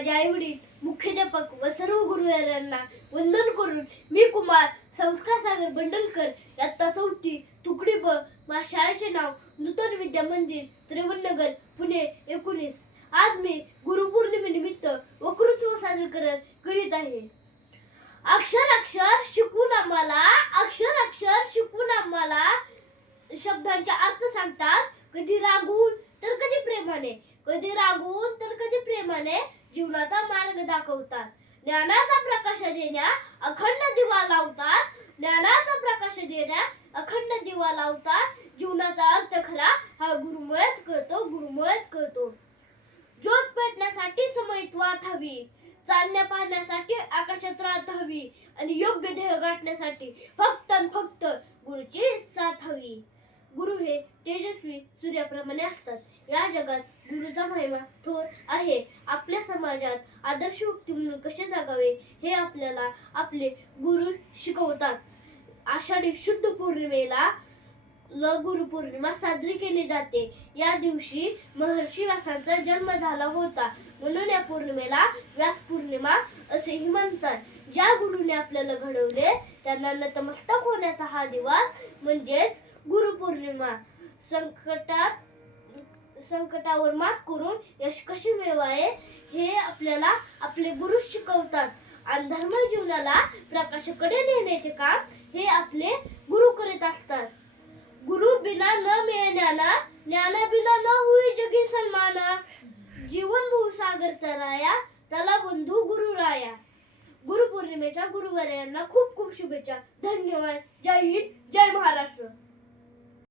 माझे आई वडील मुख्याध्यापक व सर्व गुरुवारांना वंदन करून मी कुमार संस्कार सागर बंडलकर यात्ता चौथी तुकडी ब मा शाळेचे नाव नूतन विद्या मंदिर त्रिवणनगर पुणे एकोणीस. आज मी गुरुपौर्णिमेनिमित्त वक्तृत्व सादर करत करीत आहे. अक्षर अक्षर शिकून आम्हाला अक्षर अक्षर शिकून आम्हाला शब्दांचा अर्थ सांगतात. कधी रागून तर कधी प्रेमाने. कधी रागून तर कधी प्रेमाने जीवनाचा मार्ग दाखवतात. ज्ञानाचा प्रकाश देण्या अखंड दिवा लावतात. ज्ञानाचा प्रकाश देण्या अखंड दिवा लावतात. जीवनाचा अर्थ खरा हा गुरुमुळेच कळतो गुरुमुळेच कळतो. ज्योत पेटण्यासाठी समयित वाट हवी चालण्या पाहण्यासाठी आकाशात रात हवी. आणि योग्य ध्येय गाठण्यासाठी फक्त आणि फक्त गुरुची साथ हवी. गुरु हे तेजस्वी सूर्याप्रमाणे असतात. या जगात गुरुचा महिमा थोर आहे. आपल्या समाजात आदर्श व्यक्ती म्हणून कसे जगावे हे आपल्याला आपले गुरु शिकवतात. आषाढी शुद्ध पौर्णिमेला ल गुरुपौर्णिमा साजरी केली जाते. या दिवशी महर्षी व्यासांचा जन्म झाला होता. म्हणून या पौर्णिमेला व्यास पौर्णिमा असेही म्हणतात. ज्या गुरुने आपल्याला घडवले त्यांना नतमस्तक होण्याचा हा दिवस म्हणजेच गुरुपौर्णिमा. संकटात संकटावर मात करून यश कशी मिळवावे हे आपल्याला आपले गुरु शिकवतात. आणि धर्म जीवनाला प्रकाशाकडे नेण्याचे काम हे आपले गुरु करत असतात. गुरु बिना न मिळण्याला ज्ञाना बिना न होई जगी सन्माना. जीवन भूसागर तराया चला बंधू गुरु राया. गुरुपौर्णिमेच्या गुरुवार यांना खूप खूप शुभेच्छा. धन्यवाद. जय हिंद जय महाराष्ट्र.